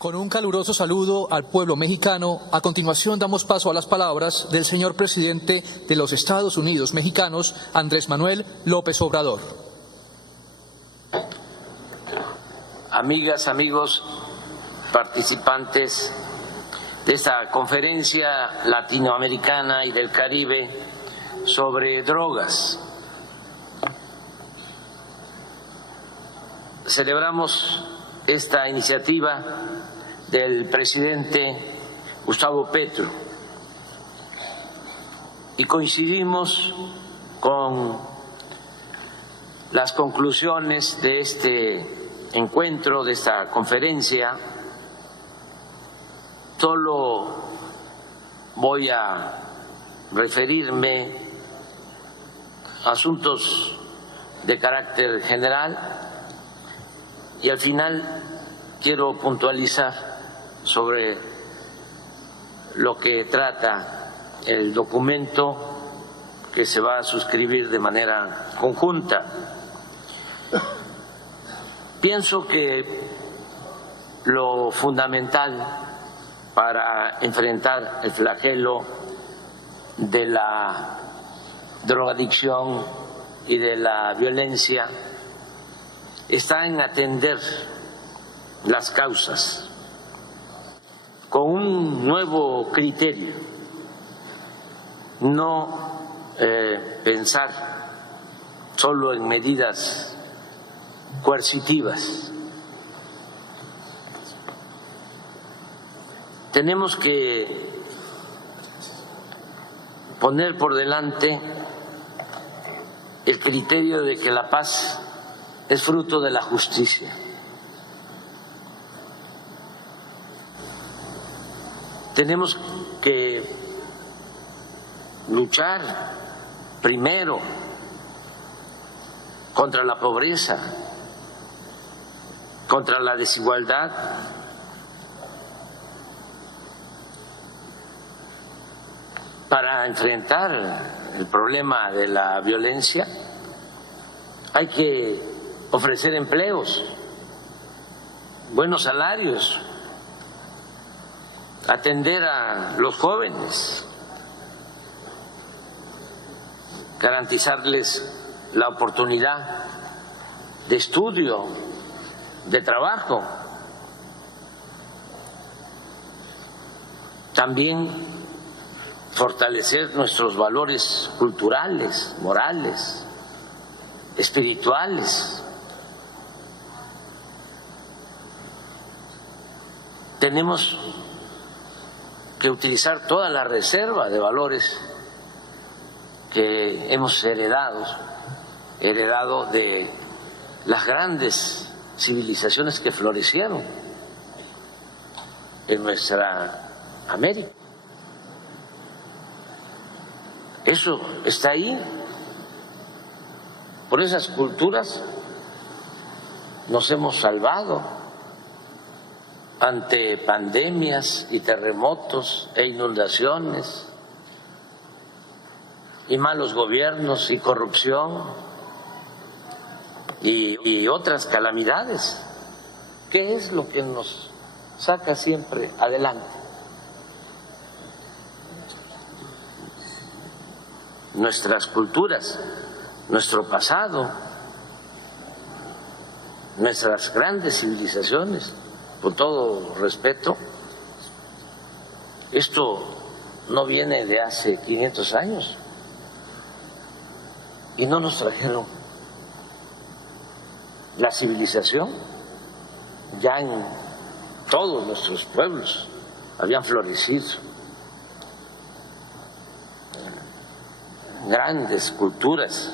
Con un caluroso saludo al pueblo mexicano, a continuación damos paso a las palabras del señor presidente de los Estados Unidos mexicanos, Andrés Manuel López Obrador. Amigas, amigos, participantes de esta conferencia latinoamericana y del Caribe sobre drogas. Celebramos esta iniciativa del presidente Gustavo Petro y coincidimos con las conclusiones de este encuentro, de esta conferencia. Solo voy a referirme a asuntos de carácter general y al final quiero puntualizar sobre lo que trata el documento que se va a suscribir de manera conjunta. Pienso que lo fundamental para enfrentar el flagelo de la drogadicción y de la violencia está en atender las causas con un nuevo criterio, no pensar solo en medidas coercitivas. Tenemos que poner por delante el criterio de que la paz es fruto de la justicia. Tenemos que luchar primero contra la pobreza, contra la desigualdad, para enfrentar el problema de la violencia. Hay que ofrecer empleos, buenos salarios, atender a los jóvenes, garantizarles la oportunidad de estudio, de trabajo. También fortalecer nuestros valores culturales, morales, espirituales. Tenemos que utilizar toda la reserva de valores que hemos heredado de las grandes civilizaciones que florecieron en nuestra América. Eso está ahí. Por esas culturas nos hemos salvado ante pandemias y terremotos e inundaciones y malos gobiernos y corrupción y otras calamidades. ¿Qué es lo que nos saca siempre adelante? Nuestras culturas, nuestro pasado, nuestras grandes civilizaciones. Con todo respeto, esto no viene de hace 500 años y no nos trajeron la civilización. Ya en todos nuestros pueblos habían florecido grandes culturas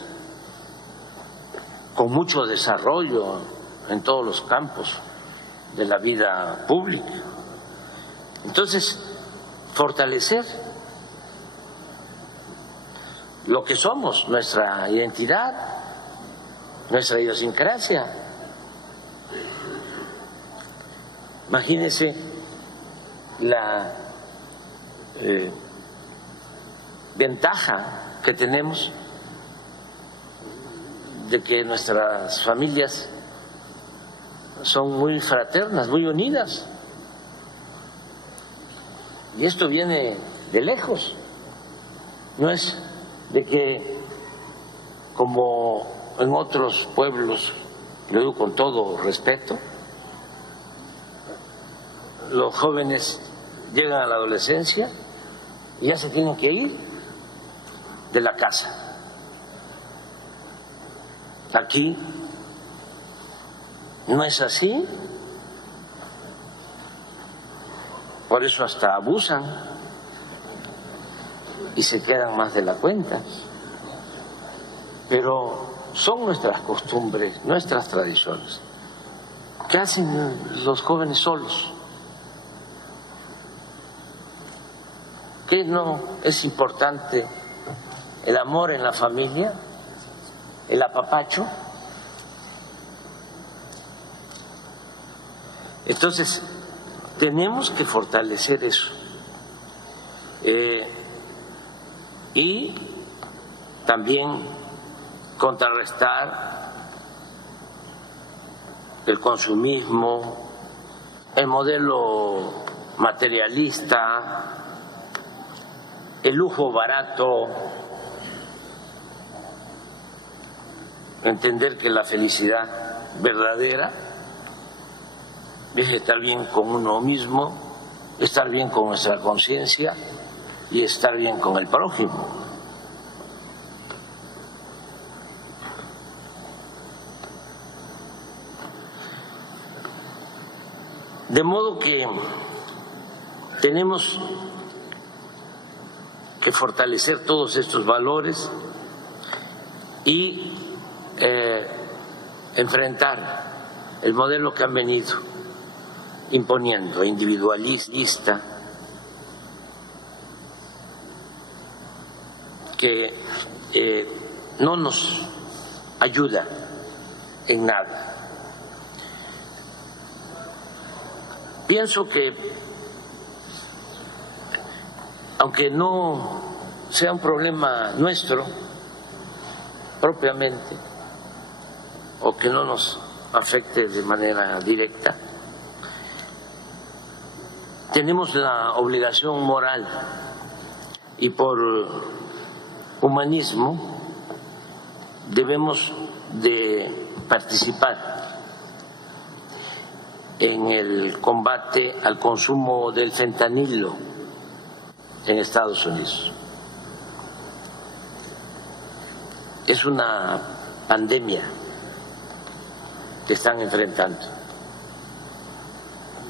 con mucho desarrollo en todos los campos de la vida pública. Entonces, fortalecer lo que somos, nuestra identidad, nuestra idiosincrasia. Imagínense la ventaja que tenemos de que nuestras familias son muy fraternas, muy unidas. Y esto viene de lejos. No es de que, como en otros pueblos, lo digo con todo respeto, los jóvenes llegan a la adolescencia y ya se tienen que ir de la casa. Aquí no es así, por eso hasta abusan y se quedan más de la cuenta. Pero son nuestras costumbres, nuestras tradiciones. ¿Qué hacen los jóvenes solos? ¿Qué no es importante el amor en la familia, el apapacho? Entonces, tenemos que fortalecer eso. Y también contrarrestar el consumismo, el modelo materialista, el lujo barato, entender que la felicidad verdadera es estar bien con uno mismo, estar bien con nuestra conciencia y estar bien con el prójimo. De modo que tenemos que fortalecer todos estos valores y enfrentar el modelo que han venido imponiendo, individualista, que no nos ayuda en nada. Pienso que, aunque no sea un problema nuestro propiamente, o que no nos afecte de manera directa, tenemos la obligación moral y por humanismo debemos de participar en el combate al consumo del fentanilo en Estados Unidos. Es una pandemia que están enfrentando.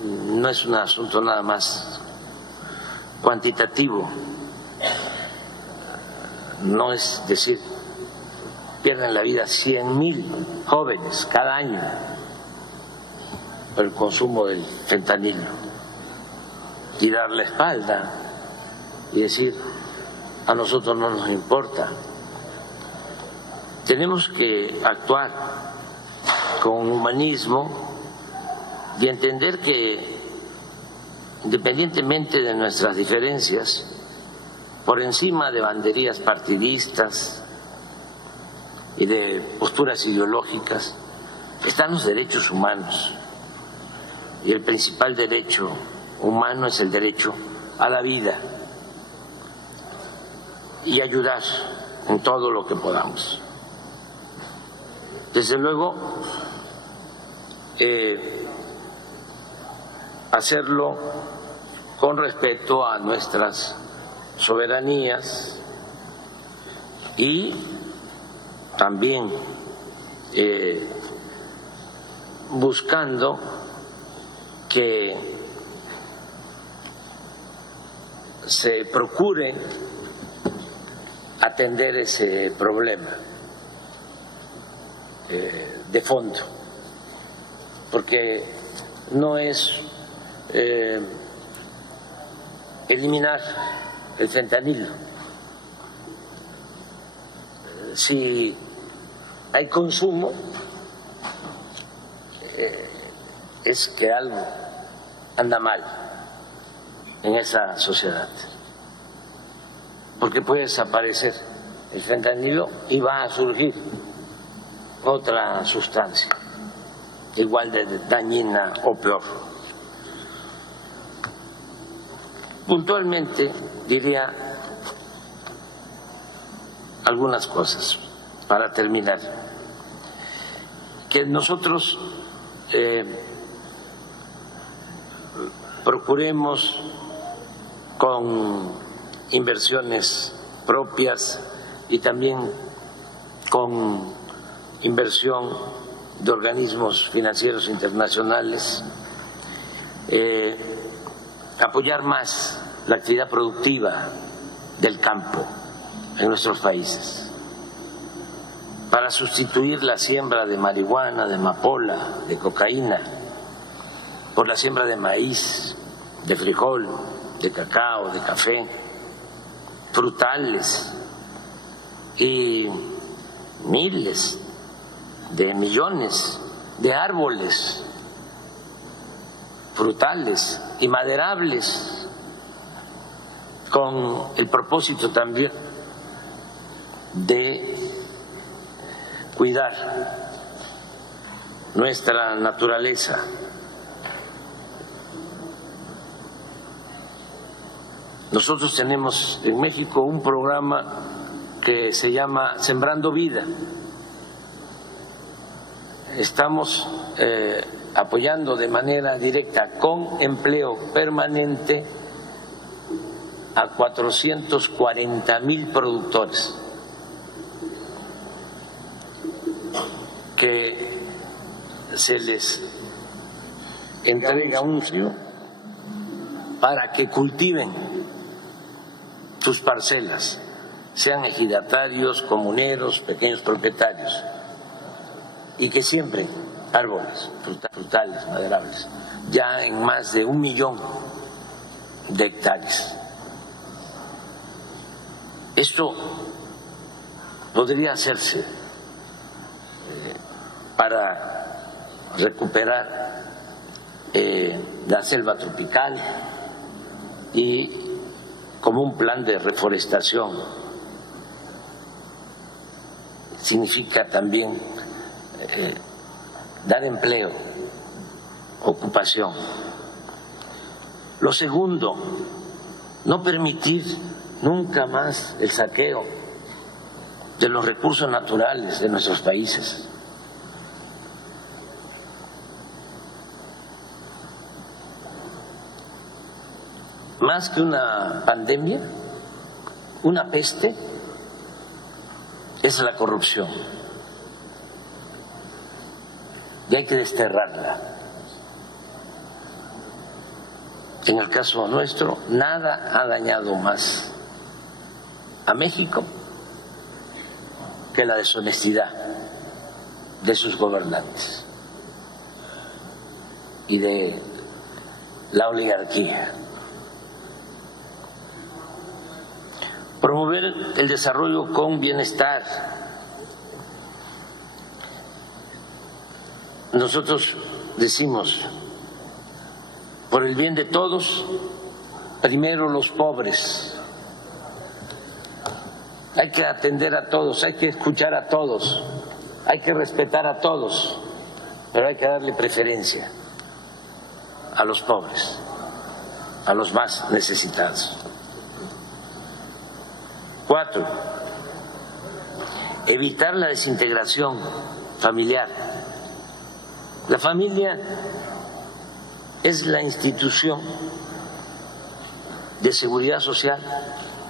No es un asunto nada más cuantitativo. No es decir, pierden la vida 100,000 jóvenes cada año por el consumo del fentanilo, y dar la espalda y decir, a nosotros no nos importa. Tenemos que actuar con humanismo y entender que, independientemente de nuestras diferencias, por encima de banderías partidistas y de posturas ideológicas, están los derechos humanos. Y el principal derecho humano es el derecho a la vida, y ayudar en todo lo que podamos. Desde luego, hacerlo con respeto a nuestras soberanías y también buscando que se procure atender ese problema de fondo, porque no es eliminar el fentanilo. Si hay consumo, es que algo anda mal en esa sociedad, porque puede desaparecer el fentanilo y va a surgir otra sustancia igual de dañina o peor. Puntualmente diría algunas cosas para terminar. Que nosotros procuremos con inversiones propias y también con inversión de organismos financieros internacionales, apoyar más la actividad productiva del campo en nuestros países, para sustituir la siembra de marihuana, de amapola, de cocaína, por la siembra de maíz, de frijol, de cacao, de café, frutales y miles de millones de árboles frutales y maderables, con el propósito también de cuidar nuestra naturaleza. Nosotros tenemos en México un programa que se llama Sembrando Vida. Estamos apoyando de manera directa con empleo permanente a 440,000 productores que se les entrega un subsidio para que cultiven sus parcelas, sean ejidatarios, comuneros, pequeños propietarios, y que siembren árboles frutales, maderables, ya en más de 1 millón de hectáreas. Esto podría hacerse para recuperar la selva tropical y como un plan de reforestación. Significa también dar empleo, ocupación. Lo segundo, no permitir nunca más el saqueo de los recursos naturales de nuestros países. Más que una pandemia, una peste, es la corrupción. Y hay que desterrarla. En el caso nuestro, nada ha dañado más a México que la deshonestidad de sus gobernantes y de la oligarquía. Promover el desarrollo con bienestar. Nosotros decimos, por el bien de todos, primero los pobres. Hay que atender a todos, hay que escuchar a todos, hay que respetar a todos, pero hay que darle preferencia a los pobres, a los más necesitados. 4, evitar la desintegración familiar. La familia es la institución de seguridad social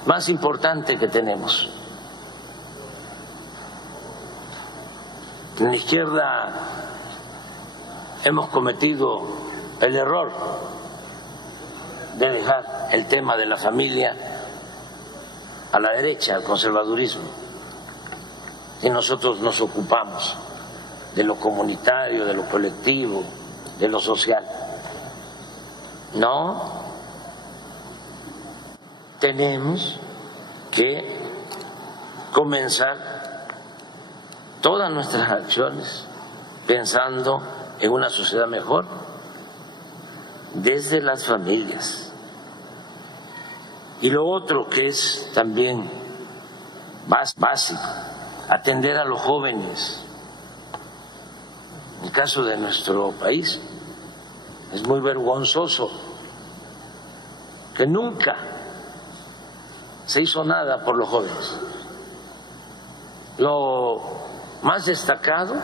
más importante que tenemos. En la izquierda hemos cometido el error de dejar el tema de la familia a la derecha, al conservadurismo, y nosotros nos ocupamos de lo comunitario, de lo colectivo, de lo social. No, tenemos que comenzar todas nuestras acciones pensando en una sociedad mejor desde las familias. Y lo otro que es también básico, atender a los jóvenes. En el caso de nuestro país es muy vergonzoso que nunca se hizo nada por los jóvenes. Lo más destacado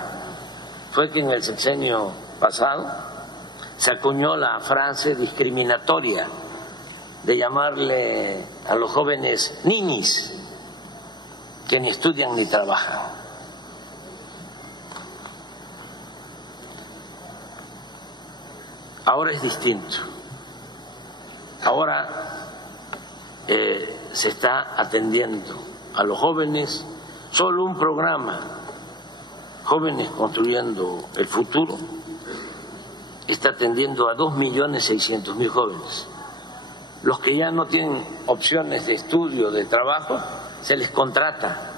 fue que en el sexenio pasado se acuñó la frase discriminatoria de llamarle a los jóvenes niñis, que ni estudian ni trabajan. Ahora es distinto. Ahora se está atendiendo a los jóvenes. Solo un programa, Jóvenes Construyendo el Futuro, está atendiendo a 2.600.000 jóvenes. Los que ya no tienen opciones de estudio, de trabajo, se les contrata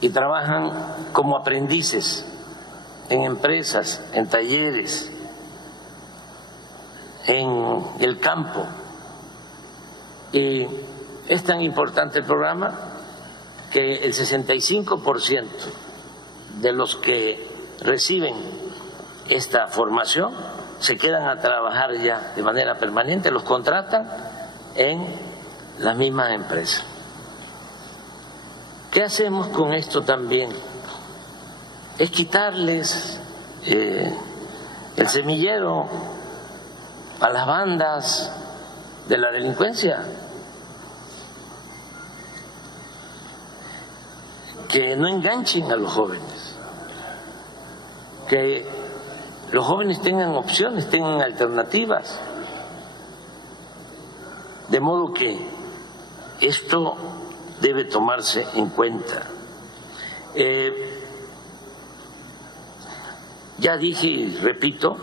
y trabajan como aprendices en empresas, en talleres, en el campo. Y es tan importante el programa que el 65% de los que reciben esta formación se quedan a trabajar ya de manera permanente, los contratan en las mismas empresas. ¿Qué hacemos con esto también? Es quitarles el semillero a las bandas de la delincuencia, que no enganchen a los jóvenes, que los jóvenes tengan opciones, tengan alternativas, de modo que esto debe tomarse en cuenta. Ya dije y repito,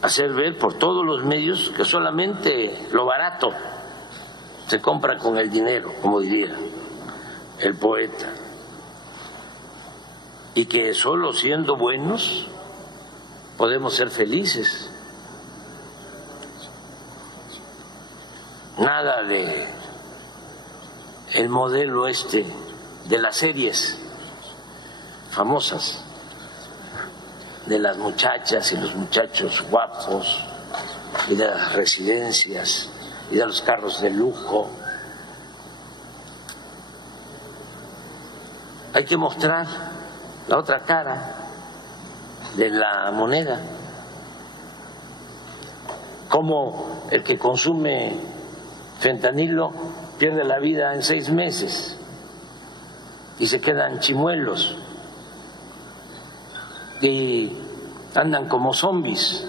hacer ver por todos los medios que solamente lo barato se compra con el dinero, como diría el poeta, y que solo siendo buenos podemos ser felices. Nada de el modelo este de las series famosas, de las muchachas y los muchachos guapos, y de las residencias, y de los carros de lujo. Hay que mostrar la otra cara de la moneda, como el que consume fentanilo pierde la vida en 6 meses y se quedan chimuelos y andan como zombies,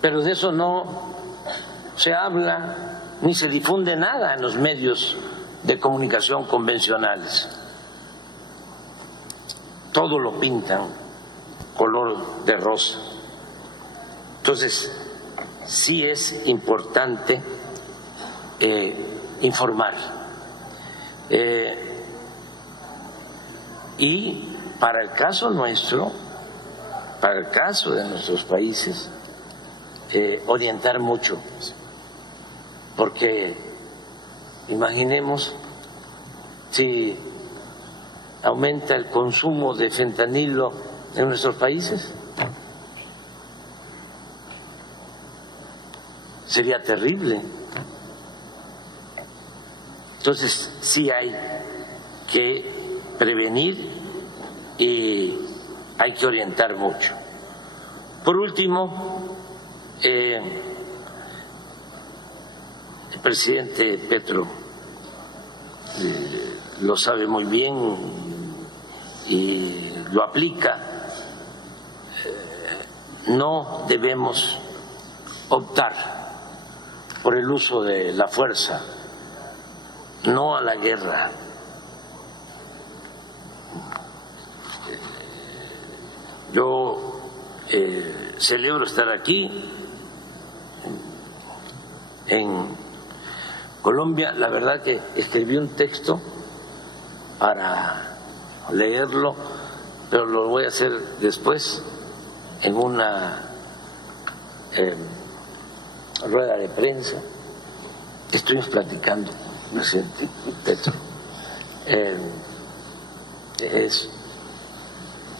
pero de eso no se habla ni se difunde nada en los medios de comunicación convencionales. Todo lo pintan color de rosa. Entonces, sí es importante informar. Y para el caso nuestro, para el caso de nuestros países, orientar mucho, porque imaginemos si aumenta el consumo de fentanilo en nuestros países, sería terrible. Entonces sí hay que prevenir y hay que orientar mucho. Por último, el presidente Petro lo sabe muy bien y lo aplica. No debemos optar por el uso de la fuerza, no a la guerra. Yo celebro estar aquí en Colombia. La verdad que escribí un texto para leerlo, pero lo voy a hacer después en una rueda de prensa. Estuvimos platicando, presidente Petro. Es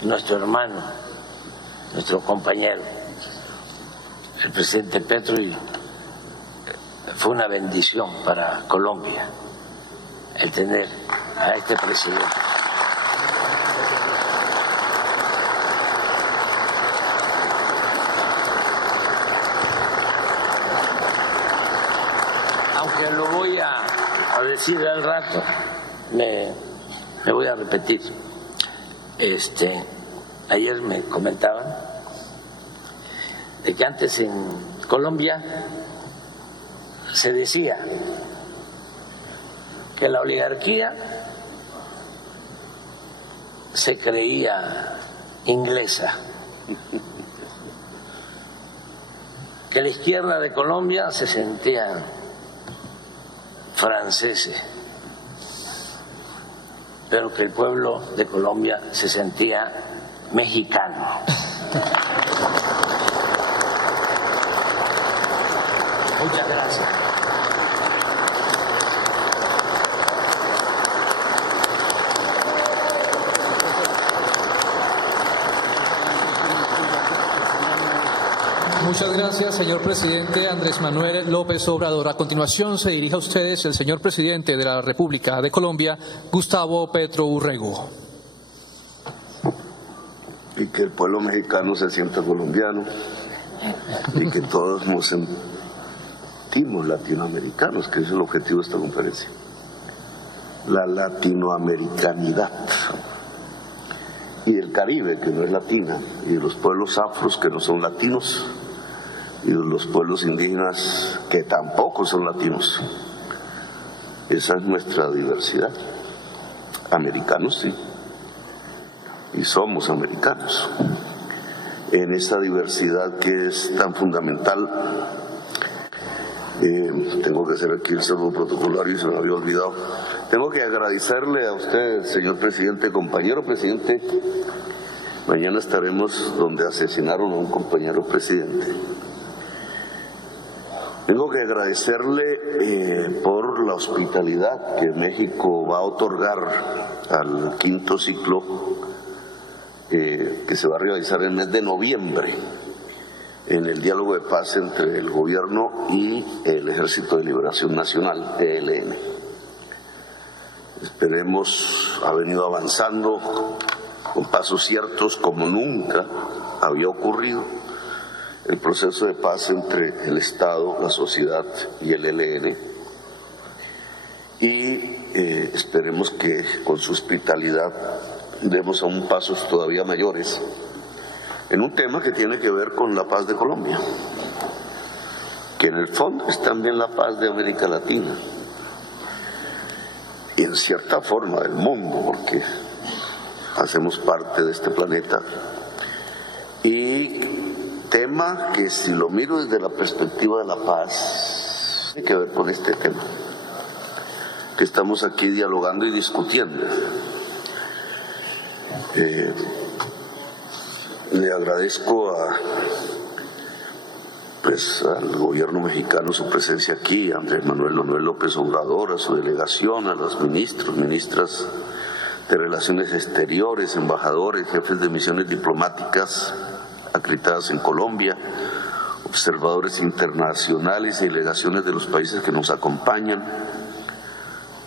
nuestro hermano, nuestro compañero. el presidente Petro y fue una bendición para Colombia el tener a este presidente. Aunque lo voy a decir al rato, me voy a repetir. Ayer me comentaban de que antes en Colombia se decía que la oligarquía se creía inglesa, que la izquierda de Colombia se sentía franceses, pero que el pueblo de Colombia se sentía mexicano. Muchas gracias. Muchas gracias, señor presidente Andrés Manuel López Obrador. A continuación se dirige a ustedes el señor presidente de la República de Colombia, Gustavo Petro Urrego. Y que el pueblo mexicano se sienta colombiano y que todos nos sentimos latinoamericanos, que ese es el objetivo de esta conferencia. La latinoamericanidad. Y el Caribe, que no es latina, y los pueblos afros, que no son latinos, y los pueblos indígenas, que tampoco son latinos. Esa es nuestra diversidad. Americanos, sí. Y somos americanos. En esa diversidad que es tan fundamental, tengo que hacer aquí el saludo protocolario y se me había olvidado. Tengo que agradecerle a usted, señor presidente, compañero presidente. Mañana estaremos donde asesinaron a un compañero presidente. Tengo que agradecerle por la hospitalidad que México va a otorgar al quinto ciclo que se va a realizar en el mes de noviembre en el diálogo de paz entre el gobierno y el Ejército de Liberación Nacional, ELN. Esperemos, ha venido avanzando con pasos ciertos como nunca había ocurrido el proceso de paz entre el Estado, la sociedad y el ELN. Y esperemos que con su hospitalidad demos aún pasos todavía mayores en un tema que tiene que ver con la paz de Colombia, que en el fondo es también la paz de América Latina y en cierta forma del mundo, porque hacemos parte de este planeta. Y tema que, si lo miro desde la perspectiva de la paz, tiene que ver con este tema que estamos aquí dialogando y discutiendo. Le agradezco al gobierno mexicano su presencia aquí, a Andrés Manuel López Obrador, a su delegación, a los ministros, ministras de Relaciones Exteriores, embajadores, jefes de misiones diplomáticas acreditadas en Colombia, observadores internacionales y delegaciones de los países que nos acompañan,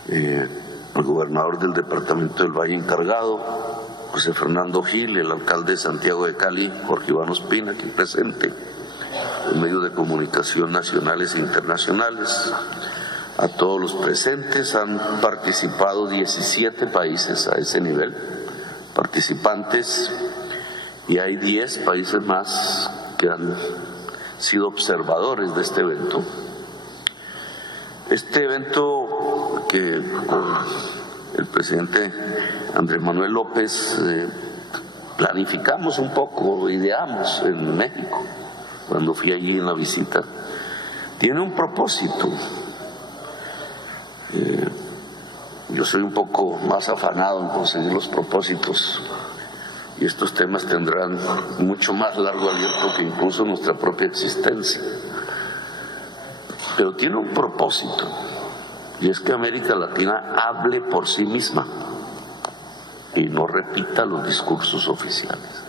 el gobernador del departamento del Valle encargado, José Fernando Gil, el alcalde de Santiago de Cali, Jorge Iván Ospina, aquí presente, los medios de comunicación nacionales e internacionales. A todos los presentes, han participado 17 países a ese nivel, participantes, y hay 10 países más que han sido observadores de este evento. Este evento que el presidente Andrés Manuel López planificamos un poco, ideamos en México, cuando fui allí en la visita, tiene un propósito. Yo soy un poco más afanado en conseguir los propósitos y estos temas tendrán mucho más largo aliento que incluso nuestra propia existencia. Pero tiene un propósito, y es que América Latina hable por sí misma y no repita los discursos oficiales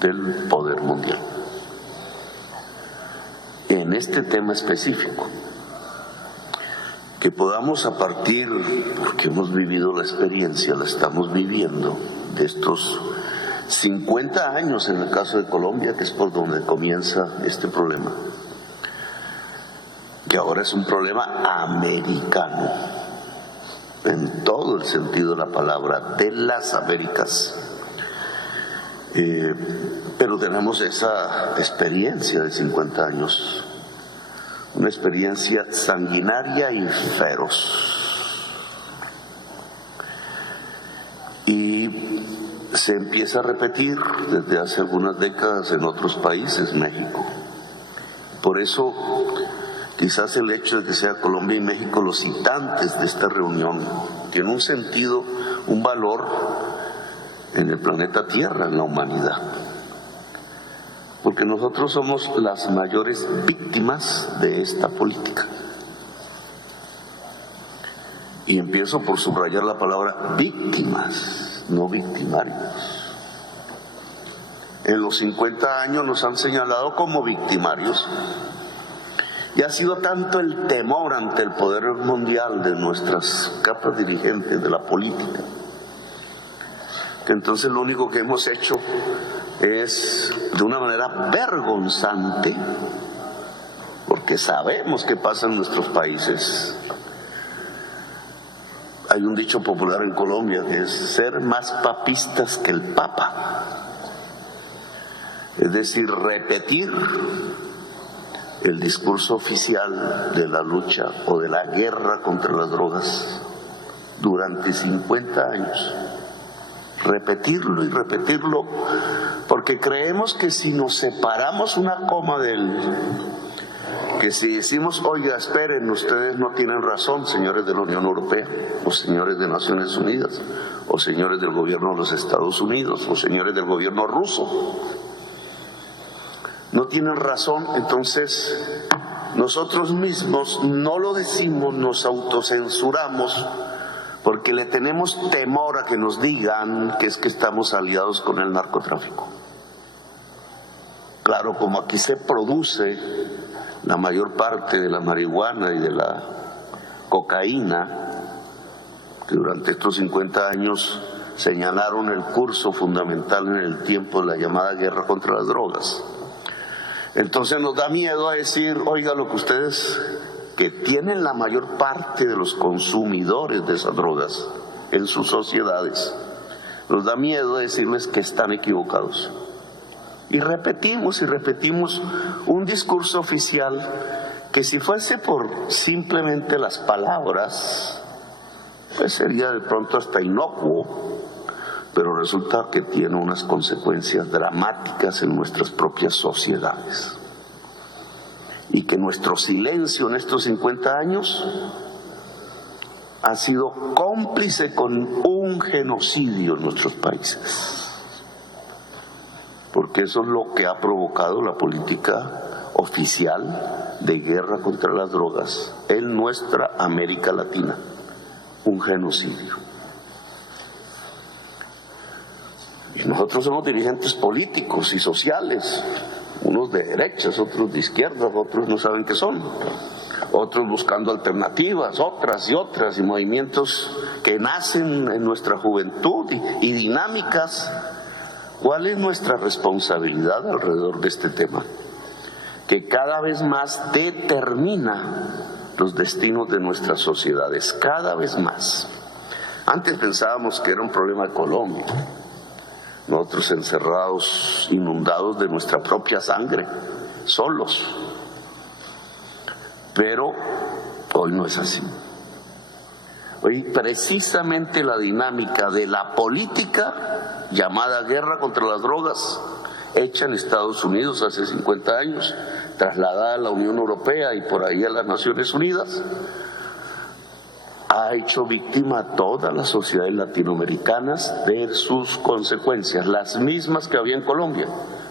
del poder mundial. en este tema específico. Que podamos a partir, porque hemos vivido la experiencia, la estamos viviendo, de estos 50 años en el caso de Colombia, que es por donde comienza este problema, que ahora es un problema americano, en todo el sentido de la palabra, de las Américas. Pero tenemos esa experiencia de 50 años, una experiencia sanguinaria y feroz. Y se empieza a repetir desde hace algunas décadas en otros países, México. Por eso, quizás el hecho de que sea Colombia y México los citantes de esta reunión tiene un sentido, un valor en el planeta Tierra, en la humanidad. Porque nosotros somos las mayores víctimas de esta política. Y empiezo por subrayar la palabra víctimas, no victimarios. En los 50 años nos han señalado como victimarios. Y ha sido tanto el temor ante el poder mundial de nuestras capas dirigentes de la política, que entonces lo único que hemos hecho es, de una manera vergonzante, porque sabemos qué pasa en nuestros países. Hay un dicho popular en Colombia que es ser más papistas que el Papa. Es decir, repetir el discurso oficial de la lucha o de la guerra contra las drogas durante 50 años. Repetirlo y repetirlo, porque creemos que si nos separamos una coma de él, que si decimos, oiga, esperen, ustedes no tienen razón, señores de la Unión Europea, o señores de Naciones Unidas, o señores del gobierno de los Estados Unidos, o señores del gobierno ruso, no tienen razón, entonces nosotros mismos no lo decimos, nos autocensuramos, porque le tenemos temor a que nos digan que es que estamos aliados con el narcotráfico. Claro, como aquí se produce la mayor parte de la marihuana y de la cocaína, que durante estos 50 años señalaron el curso fundamental en el tiempo de la llamada guerra contra las drogas. Entonces nos da miedo a decir, oiga, lo que ustedes, que tienen la mayor parte de los consumidores de esas drogas en sus sociedades, nos da miedo a decirles que están equivocados. Y repetimos un discurso oficial que, si fuese por simplemente las palabras, pues sería de pronto hasta inocuo, pero resulta que tiene unas consecuencias dramáticas en nuestras propias sociedades. Y que nuestro silencio en estos 50 años ha sido cómplice con un genocidio en nuestros países. Porque eso es lo que ha provocado la política oficial de guerra contra las drogas en nuestra América Latina. Un genocidio. Y nosotros somos dirigentes políticos y sociales, unos de derechas, otros de izquierdas, otros no saben qué son, otros buscando alternativas, otras, y movimientos que nacen en nuestra juventud y dinámicas. ¿Cuál es nuestra responsabilidad alrededor de este tema? Que cada vez más determina los destinos de nuestras sociedades, cada vez más. Antes pensábamos que era un problema de Colombia, nosotros encerrados, inundados de nuestra propia sangre, solos. Pero hoy no es así. Hoy precisamente la dinámica de la política llamada guerra contra las drogas, hecha en Estados Unidos hace 50 años, trasladada a la Unión Europea y por ahí a las Naciones Unidas, ha hecho víctima a todas las sociedades latinoamericanas de sus consecuencias, las mismas que había en Colombia,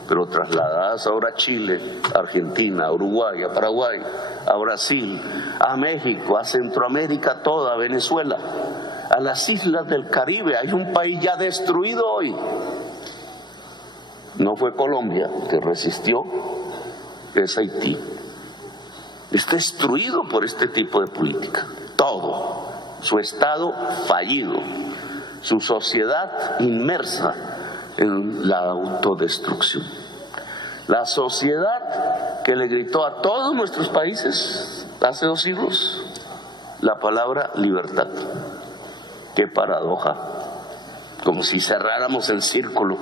pero trasladadas ahora a Chile, a Argentina, a Uruguay, a Paraguay, a Brasil, a México, a Centroamérica toda, a Venezuela, a las islas del Caribe. Hay un país ya destruido hoy. No fue Colombia que resistió, es Haití. está destruido por este tipo de política. Todo, su Estado fallido, su sociedad inmersa en la autodestrucción. La sociedad que le gritó a todos nuestros países hace 2 siglos la palabra libertad. Qué paradoja, como si cerráramos el círculo.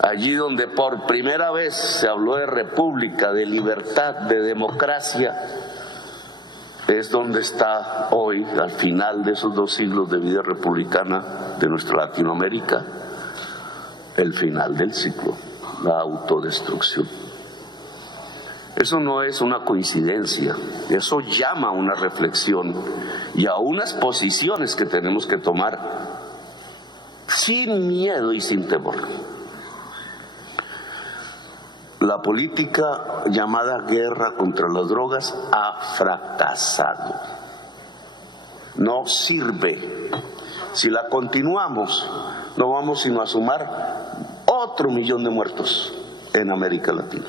Allí donde por primera vez se habló de república, de libertad, de democracia, es donde está hoy, al final de esos 2 siglos de vida republicana de nuestra Latinoamérica, el final del ciclo, la autodestrucción. Eso no es una coincidencia, eso llama a una reflexión y a unas posiciones que tenemos que tomar sin miedo y sin temor. La política llamada guerra contra las drogas ha fracasado. No sirve. Si la continuamos, no vamos sino a sumar otro 1.000.000 de muertos en América Latina.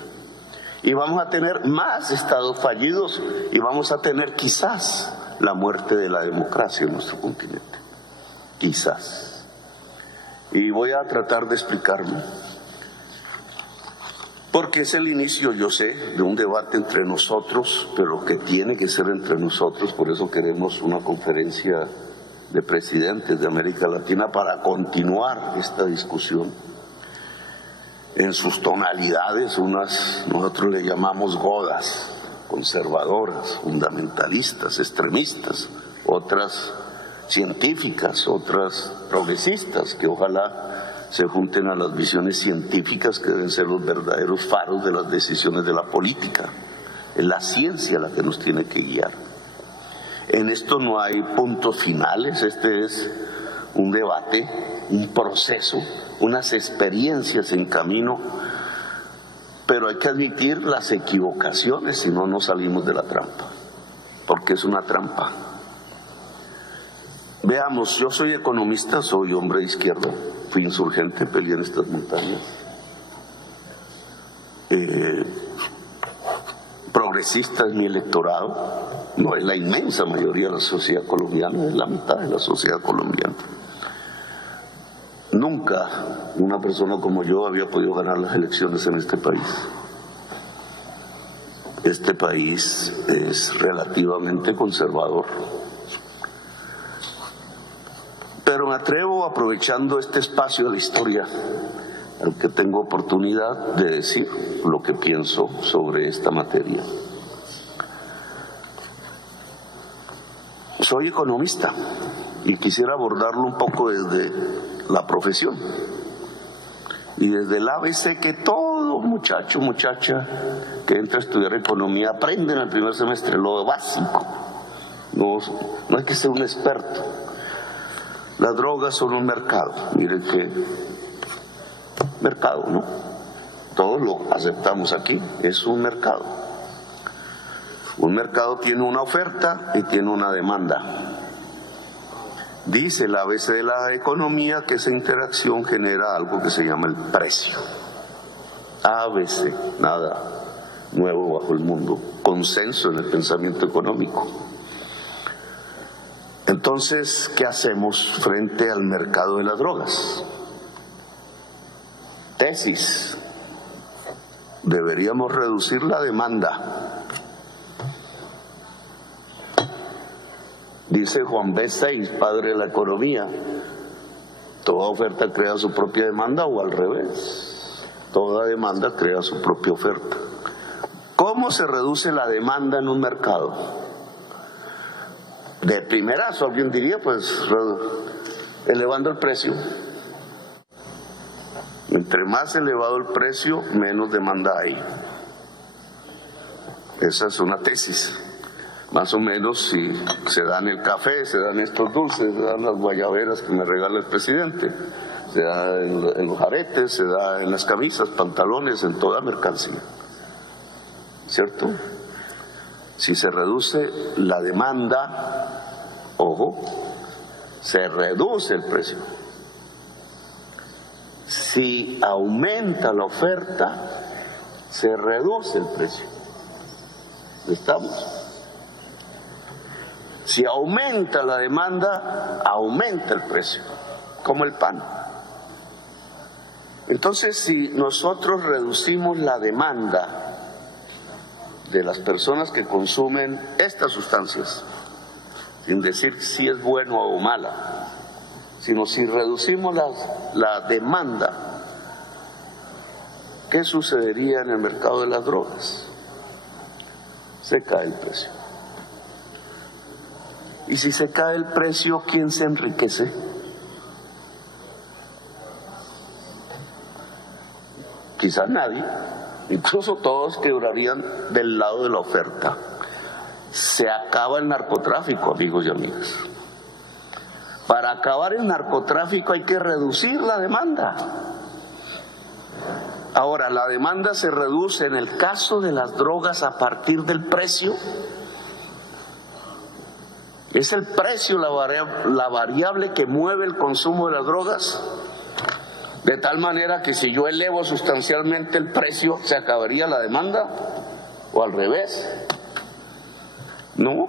Y vamos a tener más estados fallidos y vamos a tener quizás la muerte de la democracia en nuestro continente. Quizás. Y voy a tratar de explicarme. Porque es el inicio, yo sé, de un debate entre nosotros, pero que tiene que ser entre nosotros, por eso queremos una conferencia de presidentes de América Latina para continuar esta discusión en sus tonalidades, unas nosotros le llamamos godas, conservadoras, fundamentalistas, extremistas, otras científicas, otras progresistas, que ojalá se junten a las visiones científicas que deben ser los verdaderos faros de las decisiones de la política. Es la ciencia la que nos tiene que guiar. En esto no hay puntos finales, este es un debate, un proceso, unas experiencias en camino, pero hay que admitir las equivocaciones, si no, no salimos de la trampa, porque es una trampa. Veamos, yo soy economista, soy hombre de izquierda, fui insurgente, peleé en estas montañas. Progresista es mi electorado, no es la inmensa mayoría de la sociedad colombiana, es la mitad de la sociedad colombiana. Nunca una persona como yo había podido ganar las elecciones en este país. Este país es relativamente conservador. Pero me atrevo, aprovechando este espacio de la historia, al que tengo oportunidad de decir lo que pienso sobre esta materia. Soy economista y quisiera abordarlo un poco desde la profesión y desde el ABC que todo muchacho, muchacha que entra a estudiar economía aprende en el primer semestre, lo básico. No hay que ser un experto. Las drogas son un mercado, miren qué mercado, ¿no? Todos lo aceptamos aquí, es un mercado. Un mercado tiene una oferta y tiene una demanda. Dice el ABC de la economía que esa interacción genera algo que se llama el precio. ABC, nada nuevo bajo el mundo, consenso en el pensamiento económico. Entonces, ¿qué hacemos frente al mercado de las drogas? Tesis. Deberíamos reducir la demanda. Dice Juan B. Seix, padre de la economía, toda oferta crea su propia demanda o al revés. Toda demanda crea su propia oferta. ¿Cómo se reduce la demanda en un mercado? De primerazo alguien diría, pues, elevando el precio. Entre más elevado el precio, menos demanda hay. Esa es una tesis. Más o menos si se dan el café, se dan estos dulces, se dan las guayaberas que me regala el presidente, se da en los aretes, se da en las camisas, pantalones, en toda mercancía. ¿Cierto? Si se reduce la demanda, ojo, se reduce el precio. Si aumenta la oferta, se reduce el precio. ¿Estamos? Si aumenta la demanda, aumenta el precio, como el pan. Entonces, si nosotros reducimos la demanda de las personas que consumen estas sustancias, sin decir si es bueno o mala, sino si reducimos la demanda, ¿qué sucedería en el mercado de las drogas? Se cae el precio. Y si se cae el precio, ¿quién se enriquece? Quizás nadie, incluso todos quedarían del lado de la oferta. Se acaba el narcotráfico, amigos y amigas. Para acabar el narcotráfico hay que reducir la demanda. Ahora, la demanda se reduce en el caso de las drogas a partir del precio. ¿Es el precio la variable que mueve el consumo de las drogas? De tal manera que si yo elevo sustancialmente el precio, ¿se acabaría la demanda? ¿O al revés? No.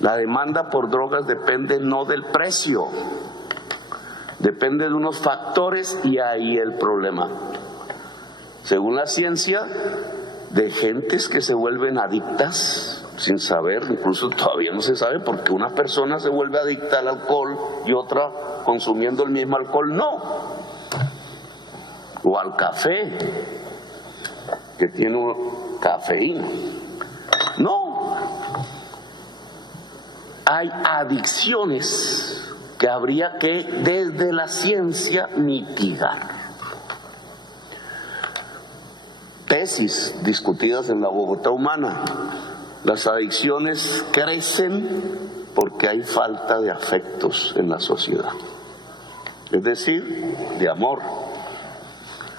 La demanda por drogas depende no del precio, depende de unos factores, y ahí el problema. Según la ciencia, de gentes que se vuelven adictas sin saber, incluso todavía no se sabe por qué una persona se vuelve adicta al alcohol y otra consumiendo el mismo alcohol no, o al café, que tiene cafeína. No, hay adicciones que habría que desde la ciencia mitigar. Tesis discutidas en la Bogotá humana: las adicciones crecen porque hay falta de afectos en la sociedad, es decir, de amor.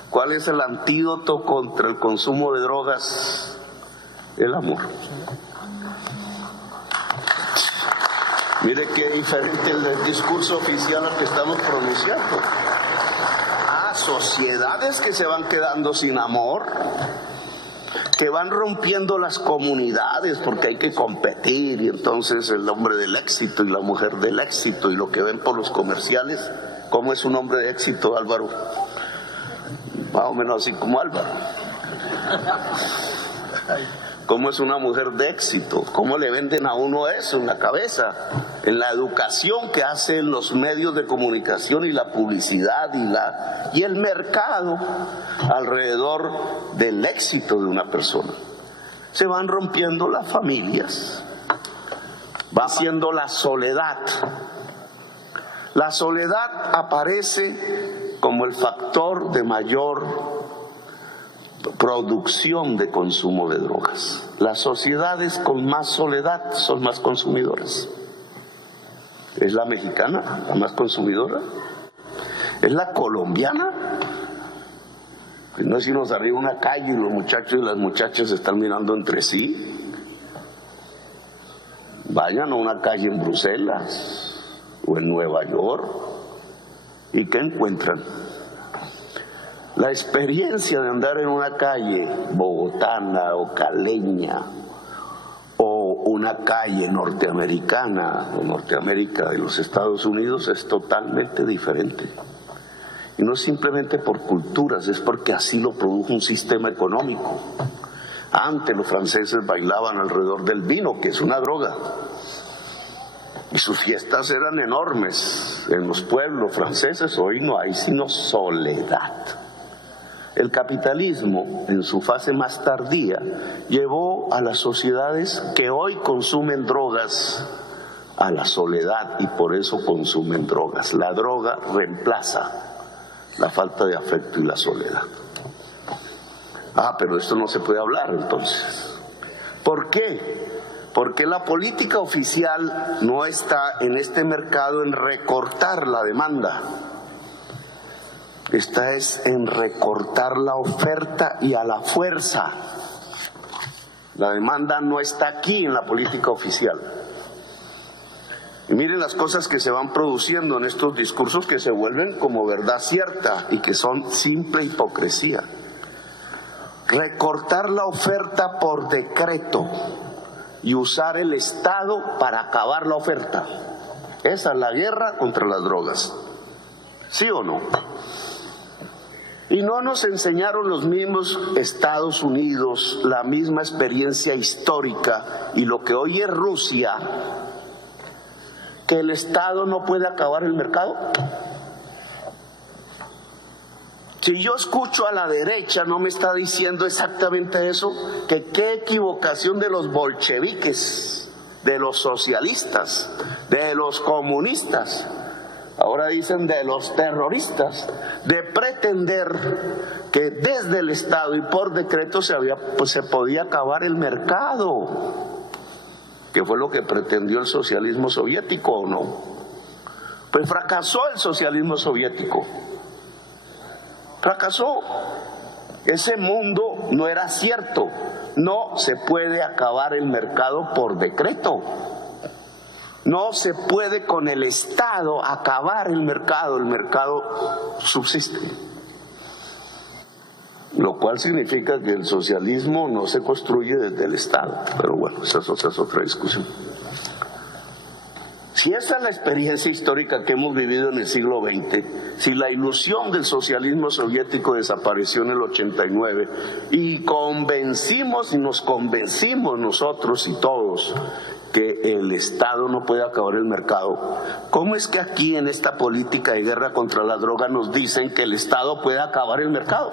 ¿Cuál es el antídoto contra el consumo de drogas? El amor. Mire qué diferente el discurso oficial al que estamos pronunciando. Sociedades que se van quedando sin amor, que van rompiendo las comunidades porque hay que competir, y entonces el hombre del éxito y la mujer del éxito, y lo que ven por los comerciales. ¿Cómo es un hombre de éxito, Álvaro? Más o menos así como Álvaro. ¿Cómo es una mujer de éxito? ¿Cómo le venden a uno eso en la cabeza? En la educación que hacen los medios de comunicación y la publicidad y el mercado alrededor del éxito de una persona. Se van rompiendo las familias, va siendo la soledad. La soledad aparece como el factor de mayor producción de consumo de drogas. Las sociedades con más soledad son más consumidoras. ¿Es la mexicana la más consumidora? ¿Es la colombiana? No es si nos arriba una calle y los muchachos y las muchachas se están mirando entre sí. Vayan a una calle en Bruselas o en Nueva York, ¿y qué encuentran? La experiencia de andar en una calle bogotana o caleña, o una calle norteamericana o Norteamérica de los Estados Unidos, es totalmente diferente. Y no simplemente por culturas, es porque así lo produjo un sistema económico. Antes los franceses bailaban alrededor del vino, que es una droga, y sus fiestas eran enormes en los pueblos franceses. Hoy no hay sino soledad. El capitalismo, en su fase más tardía, llevó a las sociedades que hoy consumen drogas a la soledad, y por eso consumen drogas. La droga reemplaza la falta de afecto y la soledad. Pero esto no se puede hablar entonces. ¿Por qué? Porque la política oficial no está en este mercado en recortar la demanda. Esta es en recortar la oferta y a la fuerza. La demanda no está aquí en la política oficial. Y miren las cosas que se van produciendo en estos discursos que se vuelven como verdad cierta y que son simple hipocresía. recortar la oferta por decreto y usar el Estado para acabar la oferta. Esa es la guerra contra las drogas. ¿Sí o no? Y no nos enseñaron los mismos Estados Unidos, la misma experiencia histórica y lo que hoy es Rusia, que el Estado no puede acabar el mercado. Si yo escucho a la derecha, no me está diciendo exactamente eso, que qué equivocación de los bolcheviques, de los socialistas, de los comunistas, ahora dicen de los terroristas, de pretender que desde el Estado y por decreto se podía acabar el mercado, que fue lo que pretendió el socialismo soviético, ¿o no? Pues fracasó el socialismo soviético. Fracasó. Ese mundo no era cierto. No se puede acabar el mercado por decreto. No se puede con el Estado acabar el mercado subsiste. Lo cual significa que el socialismo no se construye desde el Estado. Pero bueno, esa es otra discusión. Si esa es la experiencia histórica que hemos vivido en el siglo XX, si la ilusión del socialismo soviético desapareció en el 89 y nos convencimos nosotros y todos que el Estado no puede acabar el mercado, ¿cómo es que aquí en esta política de guerra contra la droga nos dicen que el Estado puede acabar el mercado?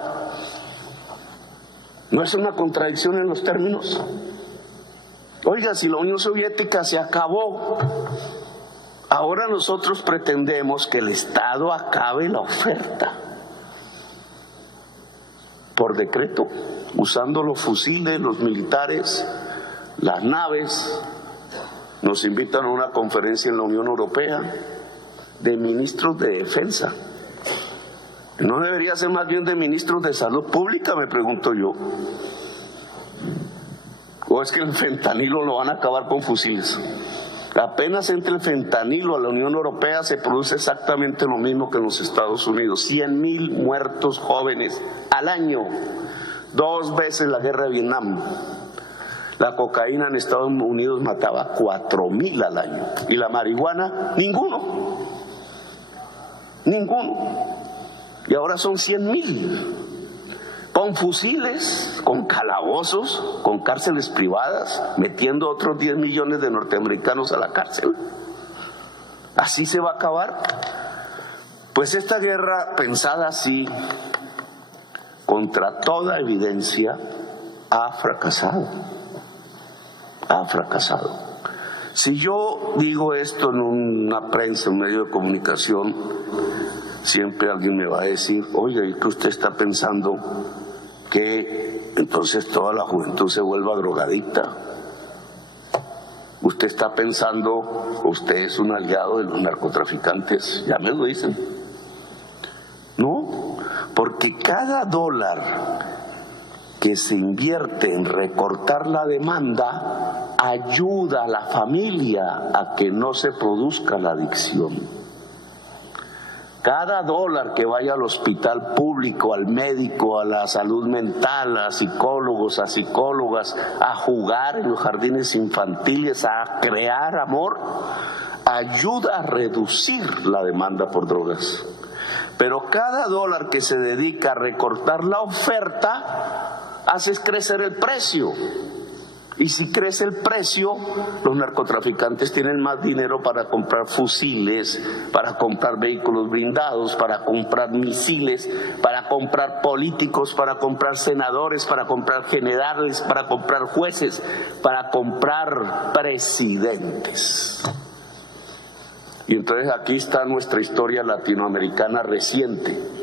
¿No es una contradicción en los términos? Oiga, si la Unión Soviética se acabó, ahora nosotros pretendemos que el Estado acabe la oferta por decreto, usando los fusiles, los militares, las naves. Nos invitan a una conferencia en la Unión Europea de ministros de defensa. ¿No debería ser más bien de ministros de salud pública, me pregunto yo? ¿O es que el fentanilo lo van a acabar con fusiles? Apenas entre el fentanilo a la Unión Europea se produce exactamente lo mismo que en los Estados Unidos. 100,000 muertos jóvenes al año, 2 veces la guerra de Vietnam. La cocaína en Estados Unidos mataba 4,000 al año. Y la marihuana, ninguno. Y ahora son 100,000. Con fusiles, con calabozos, con cárceles privadas, metiendo otros 10 millones de norteamericanos a la cárcel. ¿Así se va a acabar? Pues esta guerra, pensada así, contra toda evidencia, ha fracasado. Ha fracasado. Si yo digo esto en una prensa, un medio de comunicación, siempre alguien me va a decir, oye, ¿y qué usted está pensando? Que entonces toda la juventud se vuelva drogadicta. Usted está pensando, usted es un aliado de los narcotraficantes, ya me lo dicen. No, porque cada dólar que se invierte en recortar la demanda ayuda a la familia a que no se produzca la adicción. Cada dólar que vaya al hospital público, al médico, a la salud mental, a psicólogos, a psicólogas, a jugar en los jardines infantiles, a crear amor, ayuda a reducir la demanda por drogas. Pero cada dólar que se dedica a recortar la oferta, hace crecer el precio. Y si crece el precio, los narcotraficantes tienen más dinero para comprar fusiles, para comprar vehículos blindados, para comprar misiles, para comprar políticos, para comprar senadores, para comprar generales, para comprar jueces, para comprar presidentes. Y entonces aquí está nuestra historia latinoamericana reciente.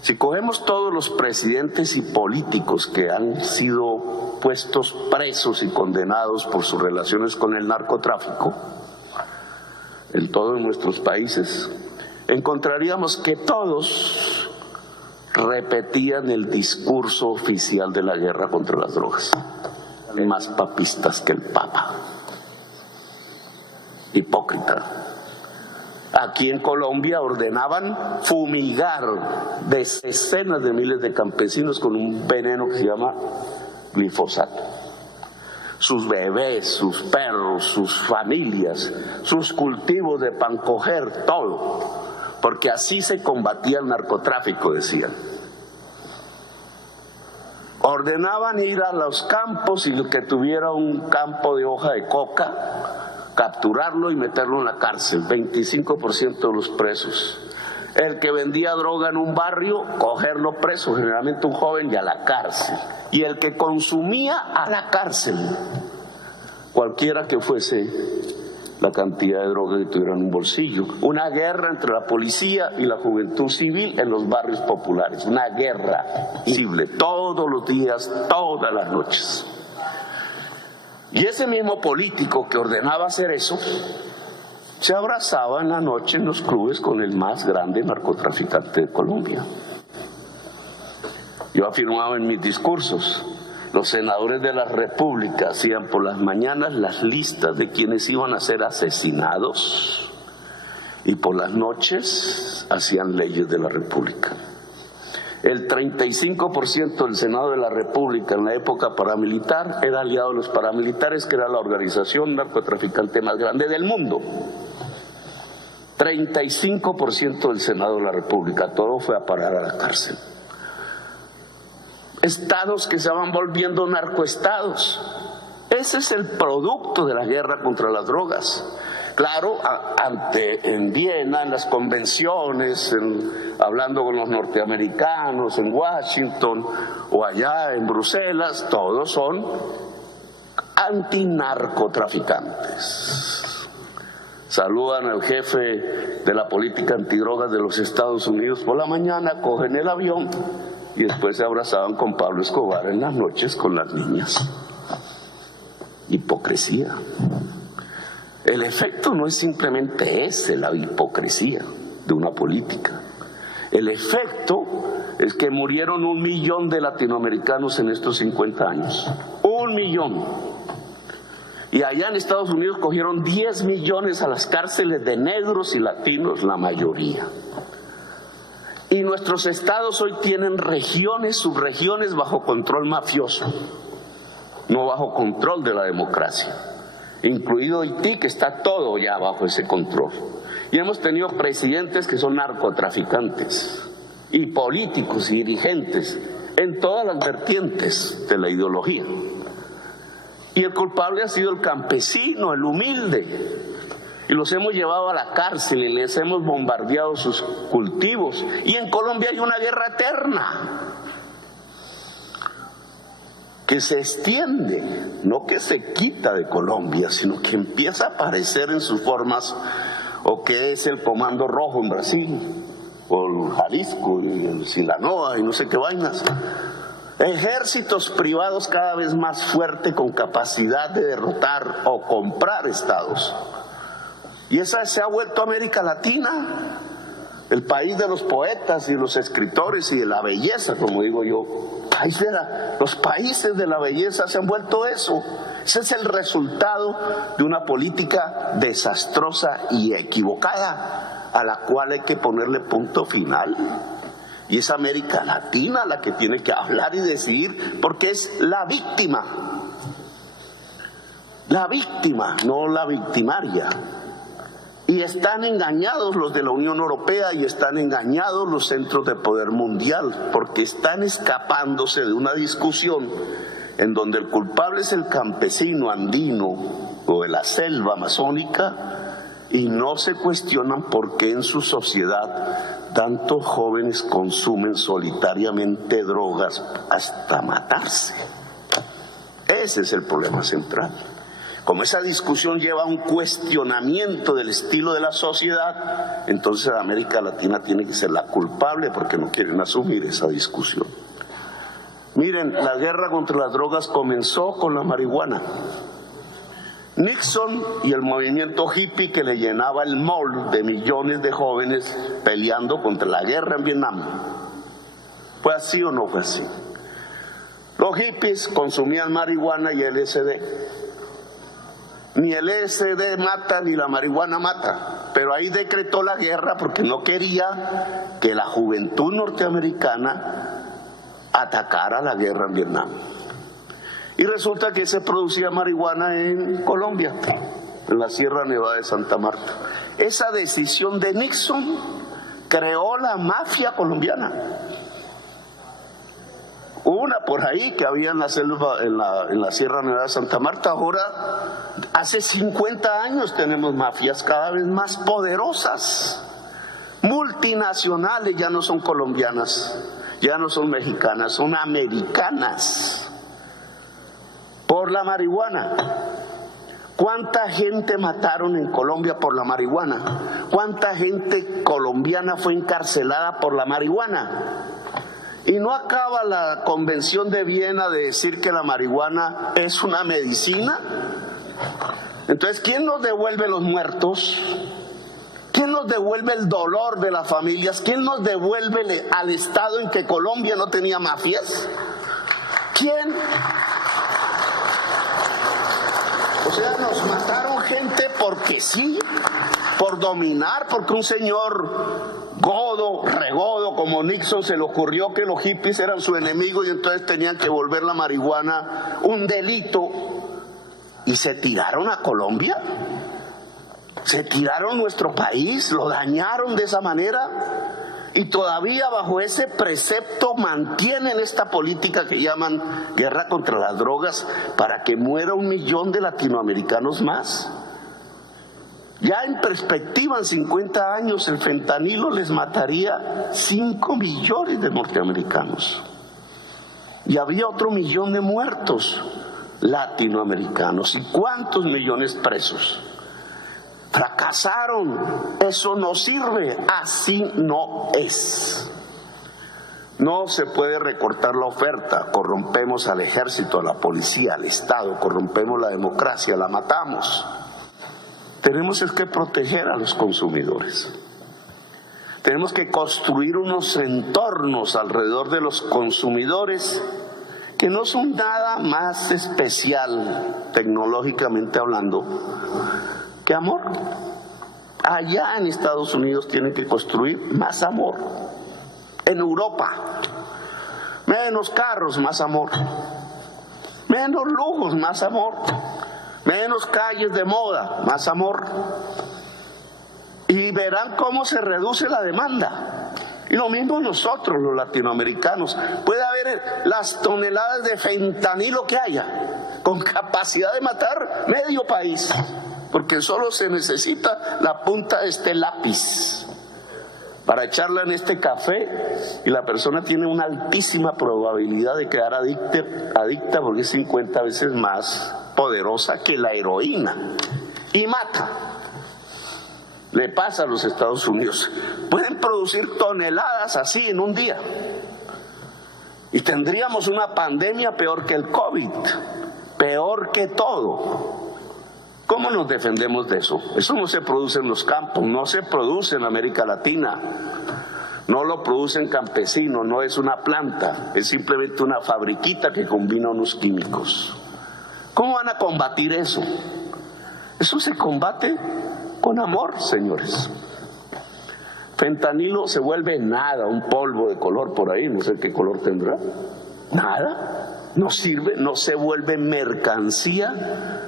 Si cogemos todos los presidentes y políticos que han sido puestos presos y condenados por sus relaciones con el narcotráfico en todos nuestros países, encontraríamos que todos repetían el discurso oficial de la guerra contra las drogas. Más papistas que el Papa. Hipócrita. Aquí en Colombia ordenaban fumigar decenas de miles de campesinos con un veneno que se llama glifosato. Sus bebés, sus perros, sus familias, sus cultivos de pancoger, todo. Porque así se combatía el narcotráfico, decían. Ordenaban ir a los campos y el que tuviera un campo de hoja de coca, capturarlo y meterlo en la cárcel, 25% de los presos. El que vendía droga en un barrio, cogerlo preso, generalmente un joven, y a la cárcel. Y el que consumía, a la cárcel. Cualquiera que fuese la cantidad de droga que tuviera en un bolsillo. Una guerra entre la policía y la juventud civil en los barrios populares. Una guerra civil, todos los días, todas las noches. Y ese mismo político que ordenaba hacer eso, se abrazaba en la noche en los clubes con el más grande narcotraficante de Colombia. Yo afirmaba en mis discursos, los senadores de la República hacían por las mañanas las listas de quienes iban a ser asesinados y por las noches hacían leyes de la República. El 35% del Senado de la República en la época paramilitar era aliado de los paramilitares, que era la organización narcotraficante más grande del mundo. 35% del Senado de la República, todo fue a parar a la cárcel. Estados que se van volviendo narcoestados. Ese es el producto de la guerra contra las drogas. Claro, en Viena, en las convenciones, hablando con los norteamericanos, en Washington o allá en Bruselas, todos son antinarcotraficantes. Saludan al jefe de la política antidrogas de los Estados Unidos por la mañana, cogen el avión y después se abrazaban con Pablo Escobar en las noches con las niñas. Hipocresía. El efecto no es simplemente ese, la hipocresía de una política. El efecto es que murieron 1 millón de latinoamericanos en estos 50 años. 1 millón. Y allá en Estados Unidos cogieron 10 millones a las cárceles de negros y latinos, la mayoría. Y nuestros estados hoy tienen regiones, subregiones bajo control mafioso, no bajo control de la democracia. Incluido Haití, que está todo ya bajo ese control. Y hemos tenido presidentes que son narcotraficantes, y políticos y dirigentes, en todas las vertientes de la ideología. Y el culpable ha sido el campesino, el humilde. Y los hemos llevado a la cárcel y les hemos bombardeado sus cultivos. Y en Colombia hay una guerra eterna que se extiende, no que se quita de Colombia, sino que empieza a aparecer en sus formas, o que es el Comando Rojo en Brasil, o el Jalisco y el Sinaloa y no sé qué vainas. Ejércitos privados cada vez más fuertes con capacidad de derrotar o comprar estados. Y esa se ha vuelto América Latina, el país de los poetas y los escritores y de la belleza, como digo yo. Los países de la belleza se han vuelto eso. Ese es el resultado de una política desastrosa y equivocada, a la cual hay que ponerle punto final. Y es América Latina la que tiene que hablar y decidir, porque es la víctima. La víctima, no la victimaria. Y están engañados los de la Unión Europea y están engañados los centros de poder mundial, porque están escapándose de una discusión en donde el culpable es el campesino andino o de la selva amazónica, y no se cuestionan por qué en su sociedad tantos jóvenes consumen solitariamente drogas hasta matarse. Ese es el problema central. Como esa discusión lleva a un cuestionamiento del estilo de la sociedad, entonces América Latina tiene que ser la culpable porque no quieren asumir esa discusión. Miren, la guerra contra las drogas comenzó con la marihuana. Nixon y el movimiento hippie que le llenaba el mall de millones de jóvenes peleando contra la guerra en Vietnam. ¿Fue así o no fue así? Los hippies consumían marihuana y LSD. Ni el LSD mata ni la marihuana mata, pero ahí decretó la guerra porque no quería que la juventud norteamericana atacara la guerra en Vietnam. Y resulta que se producía marihuana en Colombia, en la Sierra Nevada de Santa Marta. Esa decisión de Nixon creó la mafia colombiana. Una por ahí que había en la selva, en la Sierra Nevada de Santa Marta. Ahora, hace 50 años tenemos mafias cada vez más poderosas, multinacionales, ya no son colombianas, ya no son mexicanas, son americanas, por la marihuana. ¿Cuánta gente mataron en Colombia por la marihuana? ¿Cuánta gente colombiana fue encarcelada por la marihuana? Y no acaba la Convención de Viena de decir que la marihuana es una medicina. Entonces, ¿quién nos devuelve los muertos? ¿Quién nos devuelve el dolor de las familias? ¿Quién nos devuelve al estado en que Colombia no tenía mafias? ¿Quién? O sea, nos mataron gente porque sí, por dominar, porque un señor regodo como Nixon se le ocurrió que los hippies eran su enemigo y entonces tenían que volver la marihuana un delito, y se tiraron a Colombia, se tiraron nuestro país, lo dañaron de esa manera, y todavía bajo ese precepto mantienen esta política que llaman guerra contra las drogas para que muera 1 millón de latinoamericanos más. Ya en perspectiva, en 50 años, el fentanilo les mataría 5 millones de norteamericanos. Y había otro 1 millón de muertos latinoamericanos. ¿Y cuántos millones presos? Fracasaron. Eso no sirve. Así no es. No se puede recortar la oferta. Corrompemos al ejército, a la policía, al Estado. Corrompemos la democracia, la matamos. Tenemos que proteger a los consumidores. Tenemos que construir unos entornos alrededor de los consumidores que no son nada más especial, tecnológicamente hablando, que amor. Allá en Estados Unidos tienen que construir más amor. En Europa, menos carros, más amor. Menos lujos, más amor. Menos calles de moda, más amor. Y verán cómo se reduce la demanda. Y lo mismo nosotros, los latinoamericanos. Puede haber las toneladas de fentanilo que haya, con capacidad de matar medio país, porque solo se necesita la punta de este lápiz para echarla en este café, y la persona tiene una altísima probabilidad de quedar adicta porque es 50 veces más poderosa que la heroína y mata. Le pasa a los Estados Unidos. Pueden producir toneladas así en un día y tendríamos una pandemia peor que el COVID, peor que todo. ¿Cómo nos defendemos de eso? Eso no se produce en los campos, no se produce en América Latina, no lo producen campesinos, no es una planta, es simplemente una fabriquita que combina unos químicos. ¿Cómo van a combatir eso? Eso se combate con amor, señores. Fentanilo se vuelve nada, un polvo de color por ahí, no sé qué color tendrá. Nada, no sirve, no se vuelve mercancía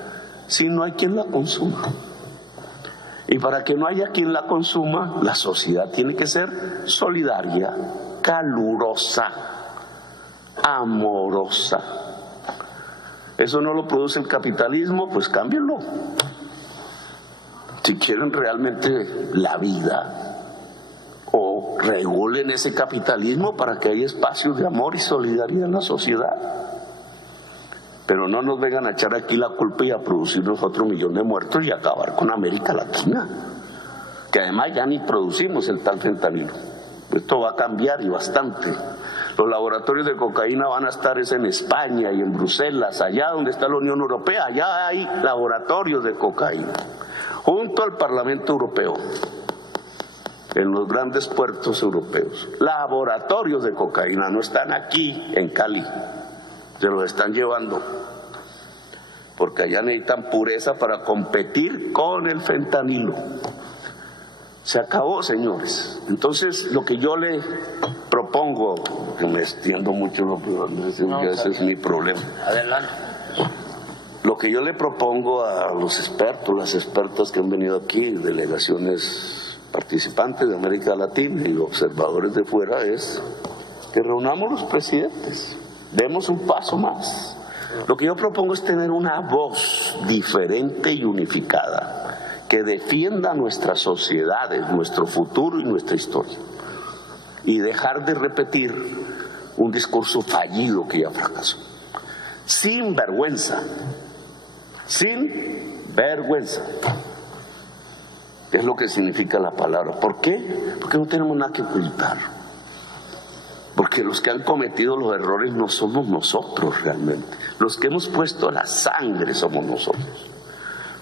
si no hay quien la consuma. Y para que no haya quien la consuma, la sociedad tiene que ser solidaria, calurosa, amorosa. Eso no lo produce el capitalismo, pues cámbienlo. Si quieren realmente la vida, o regulen ese capitalismo para que haya espacios de amor y solidaridad en la sociedad. Pero no nos vengan a echar aquí la culpa y a producirnos otro 1 millón de muertos y acabar con América Latina, que además ya ni producimos el tal fentanilo. Esto va a cambiar y bastante. Los laboratorios de cocaína van a estar en España y en Bruselas, allá donde está la Unión Europea, allá hay laboratorios de cocaína, junto al Parlamento Europeo, en los grandes puertos europeos. Laboratorios de cocaína, no están aquí en Cali, se los están llevando, porque allá necesitan pureza para competir con el fentanilo. Se acabó, señores. Entonces, lo que yo le propongo, que me extiendo mucho, ese es mi problema. Adelante. Lo que yo le propongo a los expertos, las expertas que han venido aquí, delegaciones participantes de América Latina y observadores de fuera, es que reunamos los presidentes, demos un paso más. Lo que yo propongo es tener una voz diferente y unificada, que defienda nuestras sociedades, nuestro futuro y nuestra historia. Y dejar de repetir un discurso fallido que ya fracasó. Sin vergüenza. Sin vergüenza. ¿Qué es lo que significa la palabra? ¿Por qué? Porque no tenemos nada que ocultar. Porque los que han cometido los errores no somos nosotros realmente. Los que hemos puesto la sangre somos nosotros.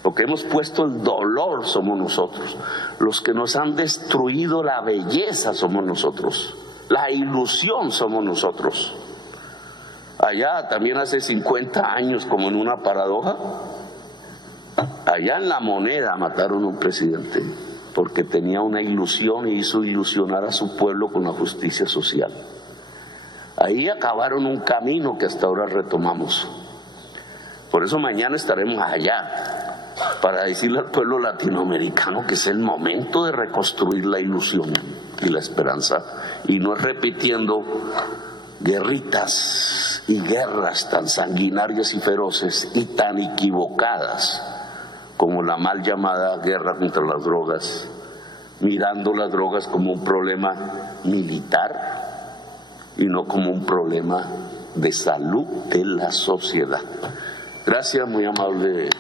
Los que hemos puesto el dolor somos nosotros. Los que nos han destruido la belleza somos nosotros. La ilusión somos nosotros. Allá también hace 50 años, como en una paradoja, allá en La Moneda mataron a un presidente porque tenía una ilusión y hizo ilusionar a su pueblo con la justicia social. Ahí acabaron un camino que hasta ahora retomamos. Por eso mañana estaremos allá para decirle al pueblo latinoamericano que es el momento de reconstruir la ilusión y la esperanza, y no es repitiendo guerritas y guerras tan sanguinarias y feroces y tan equivocadas como la mal llamada guerra contra las drogas, mirando las drogas como un problema militar y no como un problema de salud de la sociedad. Gracias, muy amable.